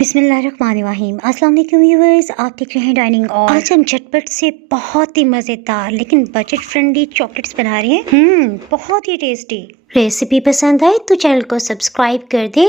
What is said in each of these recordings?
बिस्मिल्लाहिर्रहमानिर्रहीम। अस्सलाम वालेकुम व्यूअर्स, आप देख रहे हैं डाइनिंग और आज हम झटपट से बहुत ही मज़ेदार लेकिन बजट फ्रेंडली चॉकलेट्स बना रहे हैं। बहुत ही टेस्टी। रेसिपी पसंद आए तो चैनल को सब्सक्राइब कर दें।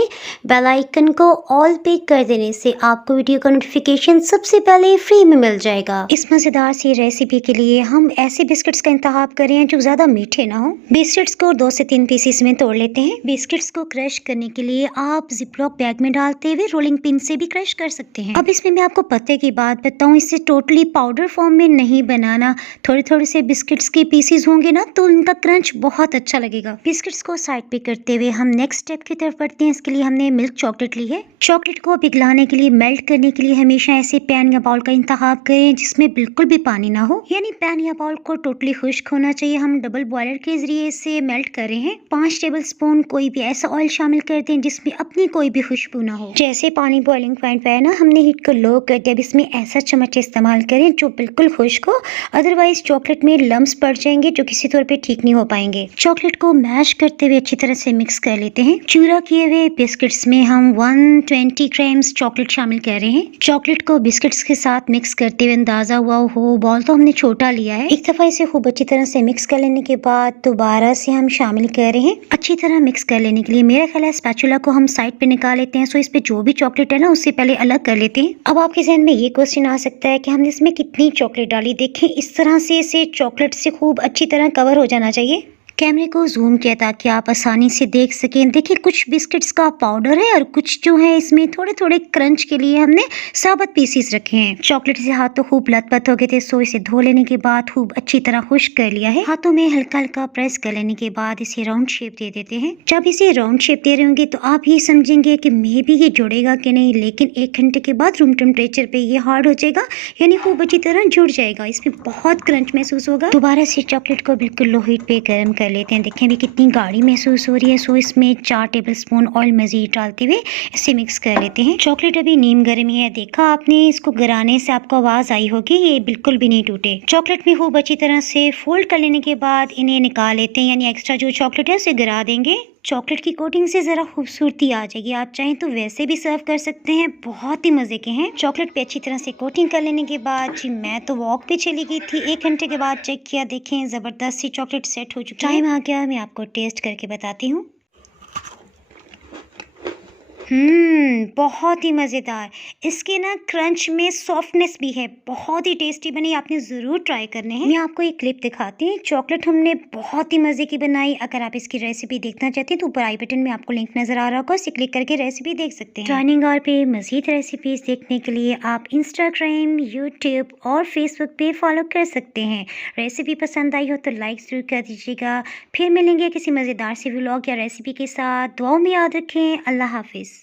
बेल आइकन को ऑल पे कर देने से आपको वीडियो का नोटिफिकेशन सबसे पहले फ्री में मिल जाएगा। इस मज़ेदार सी रेसिपी के लिए हम ऐसे बिस्किट्स का इंतखाब करें जो ज़्यादा मीठे ना हो। बिस्किट्स को 2 से 3 पीसेस में तोड़ लेते हैं। बिस्किट्स को क्रश करने के लिए आप जिपलॉक बैग में डालते हुए रोलिंग पिन से भी क्रश कर सकते हैं। अब इसमें मैं आपको पते की बात बताऊं, इसे टोटली पाउडर फॉर्म में नहीं बनाना। थोड़े थोड़े से बिस्किट्स के पीसेस होंगे ना तो इनका क्रंच बहुत अच्छा लगेगा। बिस्किट्स को साइड पे करते हुए हम नेक्स्ट स्टेप की तरफ बढ़ते हैं। इसके लिए हमने मिल्क चॉकलेट ली है। चॉकलेट को पिघलाने के लिए, मेल्ट करने के लिए हमेशा ऐसे पैन या बाउल का इंतखाब करें जिसमें बिल्कुल भी पानी ना हो, यानी पैन या बाउल को टोटली खुश्क होना चाहिए। हम डबल बॉयलर के जरिए इसे मेल्ट कर रहे हैं। 5 टेबल स्पून कोई भी ऐसा ऑयल शामिल कर दें जिसमें अपनी कोई भी खुशबू ना हो। जैसे पानी बॉइलिंग पॉइंट पे है ना, हमने हीट को लो कर दिया। अब इसमें ऐसा चम्मच इस्तेमाल करें जो बिल्कुल खुश्क हो, अदरवाइज चॉकलेट में लम्स पड़ जाएंगे जो किसी तौर पे ठीक नहीं हो पाएंगे। चॉकलेट को मैश करते हुए अच्छी तरह से मिक्स कर लेते हैं। चूरा किए हुए बिस्किट्स में हम 120 ग्राम्स चॉकलेट शामिल कर रहे हैं। चॉकलेट को बिस्किट्स के साथ मिक्स करते हुए अंदाजा हुआ हो, बॉल तो हमने छोटा लिया है। एक दफा इसे खूब अच्छी तरह से मिक्स कर लेने के बाद दोबारा से हम शामिल कर रहे हैं। अच्छी तरह मिक्स कर लेने के लिए मेरा ख्याल है स्पैचुला को हम साइड पे निकाल लेते हैं। सो इस पे जो भी चॉकलेट है ना उससे पहले अलग कर लेते हैं। अब आपके जहन में ये क्वेश्चन आ सकता है कि हमने इसमें कितनी चॉकलेट डाली। देखें, इस तरह से इसे चॉकलेट से खूब अच्छी तरह कवर हो जाना चाहिए। कैमरे को जूम किया ताकि आप आसानी से देख सकें। देखिए, कुछ बिस्किट्स का पाउडर है और कुछ जो है इसमें थोड़े थोड़े क्रंच के लिए हमने साबुत पीसीस रखे हैं। चॉकलेट से हाथ तो खूब लथपथ हो गए थे, सो इसे धो लेने के बाद खूब अच्छी तरह खुश्क कर लिया है। हाथों में हल्का हल्का प्रेस कर लेने के बाद इसे राउंड शेप दे देते हैं। जब इसे राउंड शेप दे रहे होंगे तो आप ये समझेंगे कि मे भी ये जुड़ेगा कि नहीं, लेकिन 1 घंटे के बाद रूम टेम्परेचर पे ये हार्ड हो जाएगा, यानी खूब अच्छी तरह जुड़ जाएगा। इसमें बहुत क्रंच महसूस होगा। दोबारा से चॉकलेट को बिल्कुल लो हीट पे गर्म कर लेते हैं। देखें अभी कितनी गाढ़ी महसूस हो रही है। सो इसमें 4 टेबल स्पून ऑयल मजीद डालते हुए इसे मिक्स कर लेते हैं। चॉकलेट अभी नीम गर्मी है, देखा आपने, इसको गिराने से आपको आवाज आई होगी, ये बिल्कुल भी नहीं टूटे। चॉकलेट में खूब अच्छी तरह से फोल्ड कर लेने के बाद इन्हें निकाल लेते हैं, यानी एक्स्ट्रा जो चॉकलेट है उसे गिरा देंगे। चॉकलेट की कोटिंग से जरा खूबसूरती आ जाएगी। आप चाहें तो वैसे भी सर्व कर सकते हैं, बहुत ही मजे के हैं। चॉकलेट पे अच्छी तरह से कोटिंग कर लेने के बाद जी मैं तो वॉक पे चली गई थी। 1 घंटे के बाद चेक किया, देखें जबरदस्त सी चॉकलेट सेट हो चुकी है। टाइम आ गया, मैं आपको टेस्ट करके बताती हूँ। बहुत ही मज़ेदार। इसके ना क्रंच में सॉफ्टनेस भी है, बहुत ही टेस्टी बनी। आपने ज़रूर ट्राई करने हैं। मैं आपको एक क्लिप दिखाती हूँ। चॉकलेट हमने बहुत ही मज़े की बनाई। अगर आप इसकी रेसिपी देखना चाहते हैं तो ऊपर आई बटन में आपको लिंक नज़र आ रहा होगा, उसे क्लिक करके रेसिपी देख सकते हैं। डाइनिंग हॉल पे मज़ीद रेसिपीज़ देखने के लिए आप इंस्टाग्राम, यूट्यूब और फेसबुक पे फॉलो कर सकते हैं। रेसिपी पसंद आई हो तो लाइक ज़रूर कर दीजिएगा। फिर मिलेंगे किसी मज़ेदार से व्लॉग या रेसिपी के साथ। दुआओं में याद रखें। अल्लाह हाफिज़।